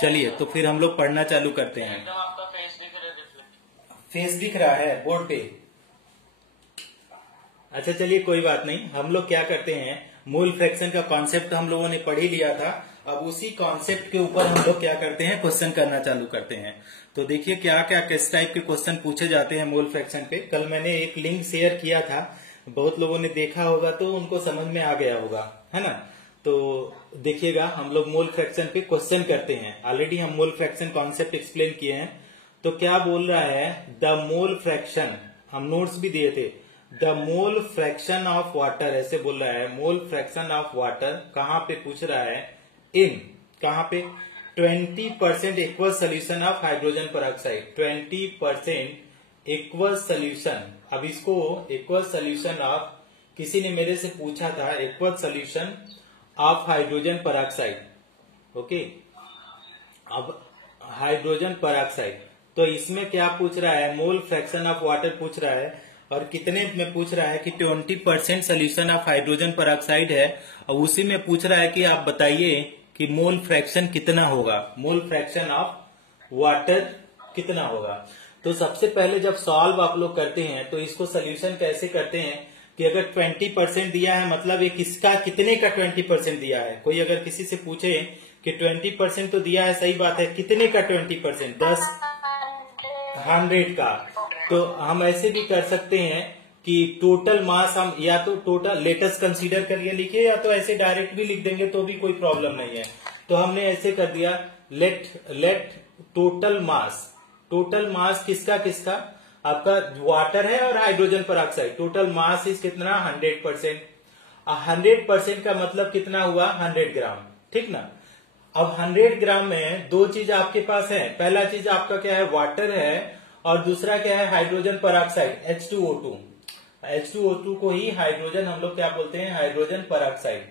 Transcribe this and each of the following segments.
चलिए तो फिर हम लोग पढ़ना चालू करते हैं। एकदम आपका फेस दिख रहा है, रिफ्लेक्ट। फेस दिख रहा है बोर्ड पे। अच्छा चलिए कोई बात नहीं, हम लोग क्या करते हैं, मोल फ्रैक्शन का कॉन्सेप्ट हम लोगों ने पढ़ ही लिया था। अब उसी कॉन्सेप्ट के ऊपर हम लोग क्या करते हैं, क्वेश्चन करना चालू करते हैं। तो देखिए क्या क्या किस टाइप के क्वेश्चन पूछे जाते हैं मोल फ्रैक्शन पे। कल मैंने एक लिंक शेयर किया था, बहुत लोगों ने देखा होगा तो उनको समझ में आ गया होगा, है ना। तो देखिएगा हम लोग मोल फ्रैक्शन पे क्वेश्चन करते हैं। ऑलरेडी हम मोल फ्रैक्शन कॉन्सेप्ट एक्सप्लेन किए हैं। तो क्या बोल रहा है, द मोल फ्रैक्शन, हम नोट्स भी दिए थे, the mole fraction of water, ऐसे बोल रहा है। मोल फ्रैक्शन ऑफ वाटर कहाँ पे पूछ रहा है, इन कहाँ पे 20% equal solution of hydrogen peroxide, 20% equal solution. अब इसको इक्वल सोल्यूशन ऑफ, किसी ने मेरे से पूछा था equal solution of hydrogen peroxide, okay. अब हाइड्रोजन पेरोक्साइड, तो इसमें क्या पूछ रहा है, मोल फ्रैक्शन ऑफ वाटर पूछ रहा है, और कितने में पूछ रहा है कि 20% सोल्यूशन ऑफ हाइड्रोजन पेरोक्साइड है। और उसी में पूछ रहा है कि आप बताइए कि मोल फ्रैक्शन कितना होगा, मोल फ्रैक्शन ऑफ वाटर कितना होगा। तो सबसे पहले जब सॉल्व आप लोग करते हैं तो इसको सोल्यूशन कैसे करते हैं कि अगर 20% दिया है, मतलब ये किसका, कितने का 20% दिया है। कोई अगर किसी से पूछे कि 20% तो दिया है, सही बात है, कितने का 20%, 10, 100 का। तो हम ऐसे भी कर सकते हैं कि टोटल मास, हम या तो टोटल लेटेस कंसीडर करके लिखे, या तो ऐसे डायरेक्ट भी लिख देंगे तो भी कोई प्रॉब्लम नहीं है। तो हमने ऐसे कर दिया, let total mass, total mass किसका किसका, आपका वाटर है और hydrogen peroxide, total mass is कितना, 100%। 100% का मतलब कितना हुआ, 100 ग्राम, ठीक ना। अब 100 ग्राम में दो चीज आपके पास है, पहला चीज आपका क्या है, वाटर है, और दूसरा क्या है, हाइड्रोजन पेरोक्साइड, H2O2। H2O2 को ही हाइड्रोजन हम लोग क्या बोलते हैं, हाइड्रोजन पेरोक्साइड।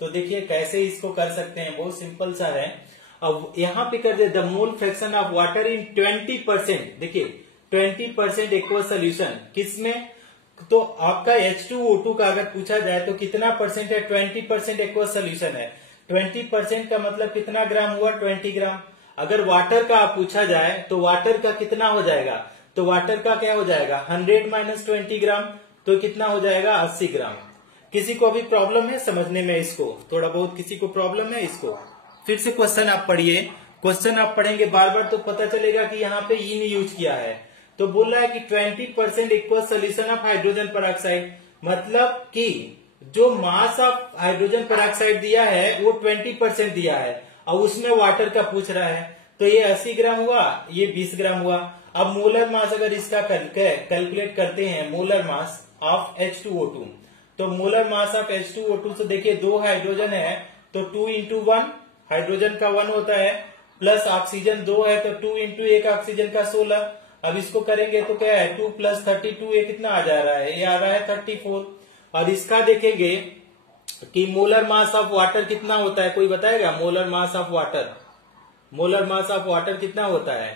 तो देखिए कैसे इसको कर सकते हैं, बहुत सिंपल सा है। अब यहाँ पे कर दे, the mole fraction of water in 20%, देखिए 20% इक्वल सोल्यूशन किसमें, तो आपका H2O2 का अगर पूछा जाए तो कितना परसेंट है, 20% इक्वल सोल्यूशन है। 20% का मतलब कितना ग्राम हुआ, 20 ग्राम। अगर वाटर का पूछा जाए तो वाटर का कितना हो जाएगा, तो वाटर का क्या हो जाएगा, 100 माइनस 20 ग्राम, तो कितना हो जाएगा, 80 ग्राम। किसी को अभी प्रॉब्लम है समझने में, इसको थोड़ा बहुत किसी को प्रॉब्लम है इसको, फिर से क्वेश्चन आप पढ़िए। क्वेश्चन आप पढ़ेंगे बार बार तो पता चलेगा कि यहाँ पे इन यूज किया है। तो बोल रहा है कि 20% equal solution of hydrogen peroxide, मतलब कि जो मास ऑफ हाइड्रोजन पेरोक्साइड दिया है वो 20% दिया है, और उसमें वाटर का पूछ रहा है। तो ये 80 ग्राम हुआ, ये 20 ग्राम हुआ। अब मोलर मास अगर इसका कैलकुलेट करते हैं, मोलर मास ऑफ H2O2, तो मोलर मास ऑफ H2O2 से देखिए दो हाइड्रोजन है तो 2 इंटू 1, हाइड्रोजन का 1 होता है, प्लस ऑक्सीजन 2 है तो 2 इंटू 1 ऑक्सीजन का 16। अब इसको करेंगे तो क्या है, 2 प्लस 32, ये कितना आ जा रहा है, ये आ रहा है 34। और इसका देखेंगे कि मोलर मास ऑफ वाटर कितना होता है, कोई बताएगा, molar mass of water, molar mass of water कितना होता है,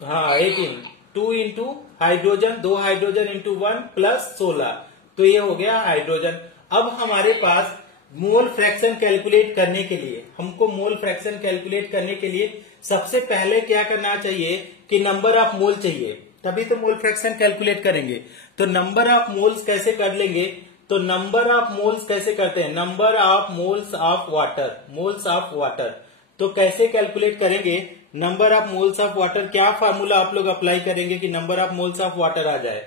हाँ 18, 2 into hydrogen, 2 hydrogen into 1 plus 16, तो ये हो गया हाइड्रोजन। अब हमारे पास मोल फ्रैक्शन कैलकुलेट करने के लिए, हमको मोल फ्रैक्शन कैलकुलेट करने के लिए सबसे पहले क्या करना चाहिए कि नंबर ऑफ मोल चाहिए, तभी तो मोल फ्रैक्शन कैलकुलेट करेंगे। तो नंबर ऑफ मोल्स कैसे कर लेंगे, तो नंबर ऑफ मोल्स कैसे करते हैं, number of moles of water, moles of water. तो कैसे कैलकुलेट करेंगे number of moles of water, क्या फार्मूला आप लोग अप्लाई करेंगे कि number of moles of water आ जाए।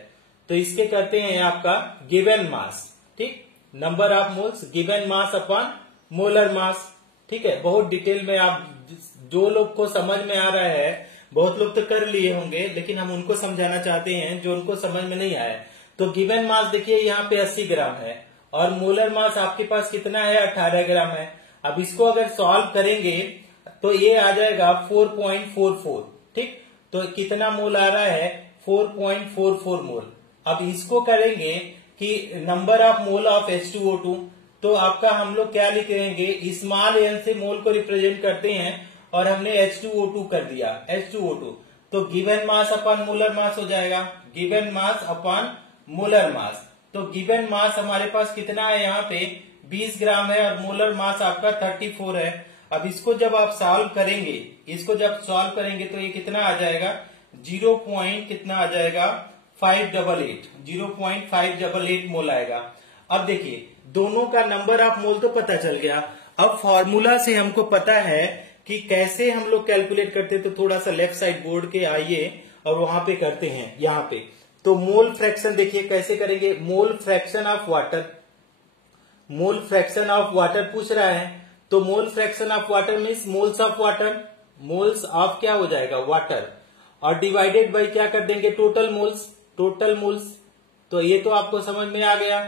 तो इसके करते हैं आपका गिवन मास, ठीक, number of moles given mass upon molar mass, ठीक है। बहुत डिटेल में आप, जो लोग को समझ में आ रहा है, बहुत लोग तो कर लिए होंगे, लेकिन हम उनको समझाना चाहते हैं जो उनको समझ में नहीं आया। तो गिवन मास देखिए यहाँ पे 80 ग्राम है, और मोलर मास आपके पास कितना है, 18 ग्राम है। अब इसको अगर सॉल्व करेंगे तो ये आ जाएगा 4.44, ठीक। तो कितना मोल आ रहा है, 4.44 मोल। अब इसको करेंगे कि number of mole of H2O2, तो आपका हम लोग क्या लिखेंगे, स्मॉल n से मोल को रिप्रेजेंट करते हैं, और हमने H2O2 कर दिया, H2O2, तो गिवन मास अपॉन मोलर मास हो जाएगा, गिवन मास अपॉन मोलर मास। तो गिवन मास हमारे पास कितना है, यहाँ पे 20 ग्राम है, और मोलर मास आपका 34 है। अब इसको जब आप सॉल्व करेंगे, इसको जब सॉल्व करेंगे तो ये कितना आ जाएगा, 0 पॉइंट कितना आ जाएगा 588, 0.588 मोल आएगा। अब देखिए दोनों का नंबर ऑफ मोल तो पता चल गया। अब फॉर्मूला से हमको पता है कि कैसे हम लोग कैलकुलेट करते हैं, तो थोड़ा सा लेफ्ट साइड बोर्ड के आइए और वहां पे करते हैं। यहाँ पे तो मोल फ्रैक्शन देखिए कैसे करेंगे, मोल fraction of water, mole fraction of water पूछ रहा है, तो मोल fraction of water means moles of water, moles of क्या हो जाएगा वाटर, और डिवाइडेड बाय क्या कर देंगे टोटल मोल्स, टोटल मोल्स। तो ये तो आपको समझ में आ गया।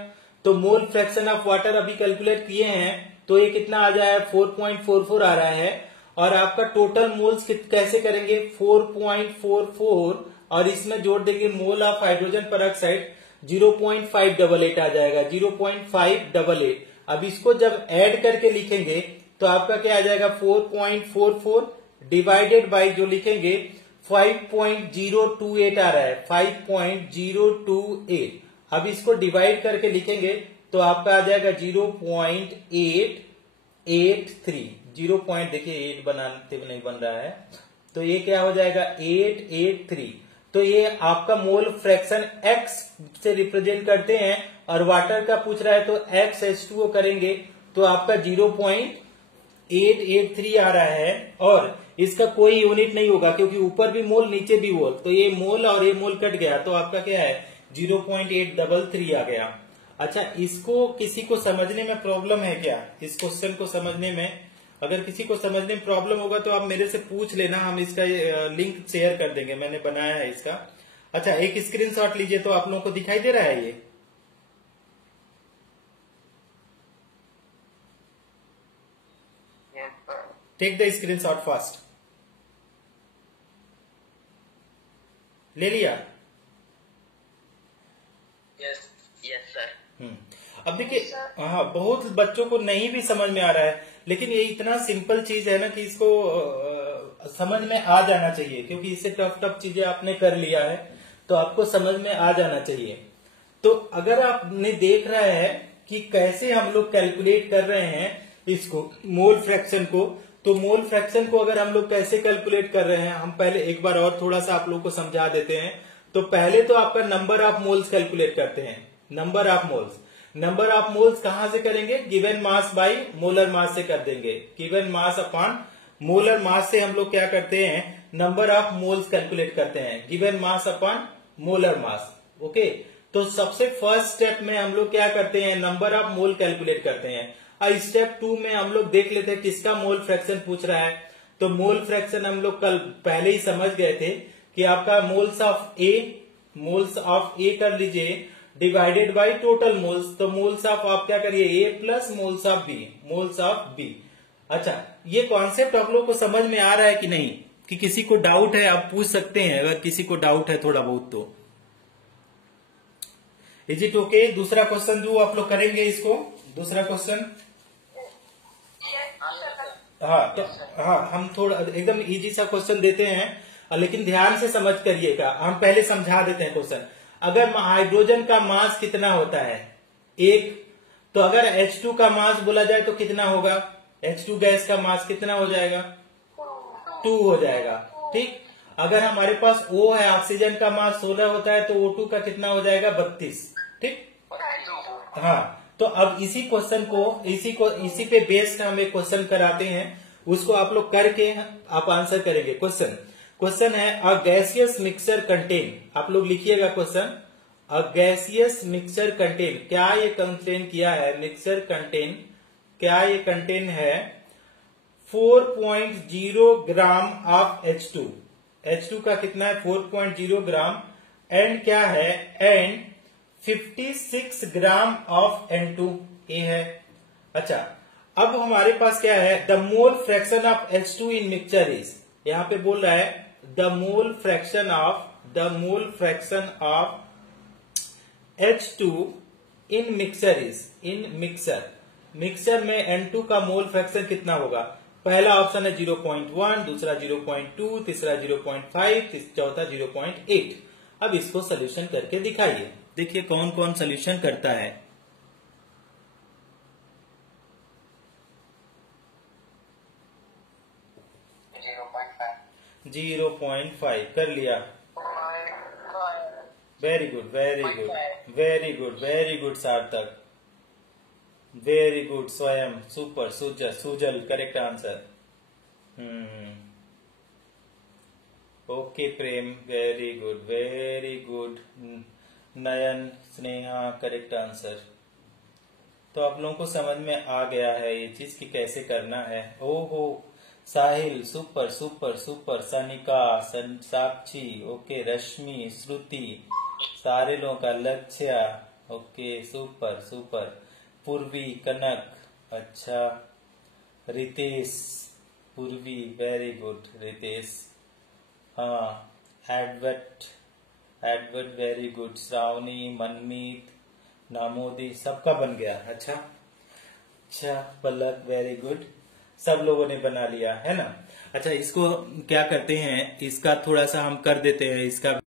तो मोल फ्रैक्शन ऑफ वाटर अभी कैलकुलेट किए हैं तो ये कितना आ जाए 4.44 आ रहा है, और आपका टोटल मोल्स कैसे करेंगे 4.44, और इसमें जोड़ देंगे मोल ऑफ हाइड्रोजन पेरोक्साइड 0.588 आ जाएगा, 0.588। अब इसको जब ऐड करके लिखेंगे तो आपका क्या आ जाएगा 4.44 डिवाइडेड बाय जो लिखेंगे 5.028 आ रहा है, 5.028। अब इसको डिवाइड करके लिखेंगे तो आपका आ जाएगा 0.883, 0 पॉइंट देखिए 8 बनाते हुए नहीं बन रहा है, तो ये क्या हो जाएगा 883। तो ये आपका मोल फ्रैक्शन x से रिप्रेजेंट करते हैं, और वाटर का पूछ रहा है तो XH2O करेंगे तो आपका 0.883 आ रहा है, और इसका कोई यूनिट नहीं होगा क्योंकि ऊपर भी मोल नीचे भी मोल, तो ये मोल और ये मोल कट गया तो आपका क्या है 0.833 आ गया। अच्छा, इसको किसी को समझने में प्रॉब्लम है क्या, इस क्वेश्चन को समझने में? अगर किसी को समझने में प्रॉब्लम होगा तो आप मेरे से पूछ लेना, हम इसका लिंक शेयर कर देंगे, मैंने बनाया है इसका। अच्छा, एक स्क्रीनशॉट लीजिए तो आप लोगों को दिखाई दे रहा है ये, टेक द स्क्रीनशॉट फास्ट, ले लिया? Yes, sir. अब देखिए हाँ, बहुत बच्चों को नहीं भी समझ में आ रहा है, लेकिन ये इतना सिंपल चीज है ना कि इसको समझ में आ जाना चाहिए, क्योंकि इससे टफ टफ चीजें आपने कर लिया है तो आपको समझ में आ जाना चाहिए। तो अगर आपने देख रहा है कि कैसे हम लोग कैलकुलेट कर रहे हैं इसको मोल फ्रैक्शन को, तो मोल फ्रैक्शन को अगर हम लोग कैसे कैलकुलेट कर रहे हैं, हम पहले एक बार और थोड़ा सा आप लोग को समझा देते हैं। तो पहले तो आपका नंबर ऑफ मोल्स कैलकुलेट करते हैं, number of moles. Number of moles कहां से करेंगे, given mass by molar mass से कर देंगे, गिवन मास अपॉन मोलर मास से हम लोग क्या करते हैं नंबर ऑफ मोल्स कैलकुलेट करते हैं, गिवन मास अपॉन मोलर मास। ओके, तो सबसे फर्स्ट स्टेप में हम लोग क्या करते हैं नंबर ऑफ मोल कैलकुलेट करते हैं। और स्टेप 2 में हम लोग देख लेते हैं किसका मोल फ्रैक्शन पूछ रहा है। तो मोल फ्रैक्शन हम लोग कल पहले ही समझ गए थे कि आपका मोल्स ऑफ ए कर लीजिए डिवाइडेड बाय टोटल मोल्स। तो मोल्स ऑफ आप क्या करिए A plus moles of B, moles of B. अच्छा, ये कॉन्सेप्ट आप लोग को समझ में आ रहा है कि नहीं, कि किसी को डाउट है आप पूछ सकते हैं, अगर किसी को डाउट है थोड़ा बहुत तो। Is it okay? दूसरा क्वेश्चन जो आप लोग करेंगे इसको, दूसरा क्वेश्चन। हाँ, तो हाँ हम थोड़ा एकदम इजी सा क्वेश्चन देते हैं, लेकिन ध्यान से समझ करिएगा। हम पहले समझा देते हैं क्वेश्चन। अगर हाइड्रोजन का मास कितना होता है 1, तो अगर H2 का मास बोला जाए तो कितना होगा, H2 गैस का मास कितना हो जाएगा 2 हो जाएगा। ठीक, अगर हमारे पास O है, ऑक्सीजन का मास 16 होता है, तो O2 का कितना हो जाएगा 32। ठीक, हाँ। तो अब इसी क्वेश्चन को इसी पे बेस्ड हम एक क्वेश्चन कराते हैं, उसको आप लोग करके आप आंसर करेंगे। क्वेश्चन है अ गैसियस मिक्सचर कंटेन, आप लोग लिखिएगा क्वेश्चन, अ गैसियस मिक्सचर कंटेन, क्या ये कंटेन किया है मिक्सचर कंटेन, क्या ये कंटेन है 4.0 ग्राम ऑफ H2, H2 का कितना है 4.0 ग्राम, एंड क्या है एंड 56 ग्राम ऑफ N2 ये है। अच्छा, अब हमारे पास क्या है the mole fraction of H2 in mixture is, यहां पे बोल रहा है the mole fraction of H2 in mixture is, in mixture में N2 का मोल फ्रैक्शन कितना होगा। पहला ऑप्शन है 0.1, दूसरा 0.2, तीसरा 0.5, चौथा 0.8। अब इसको सोल्यूशन करके दिखाइए, देखिए कौन कौन सोल्यूशन करता है। 0.5 कर लिया। Very good, very good, very good, very good Sarthak, very good Swayam, super, Sujal correct answer. Okay Prem, very good, very good. Nayan, Sneha correct answer. तो आप लोगों को समझ में आ गया है ये चीज कि कैसे करना है। ओहो, साहिल सुपर सुपर सुपर, सनिका, साक्षी ओके, रश्मि, श्रुति, सारे लोगों का, लक्ष्य ओके सुपर सुपर, पूर्वी, कनक अच्छा, रितेश, पूर्वी वेरी गुड रितेश, हाँ Edward, Edward very good, Shravani, Manmeet, Namodi, सबका बन गया। अच्छा अच्छा, पलक वेरी गुड, सब लोगों ने बना लिया है ना। अच्छा, इसको क्या करते हैं, इसका थोड़ा सा हम कर देते हैं इसका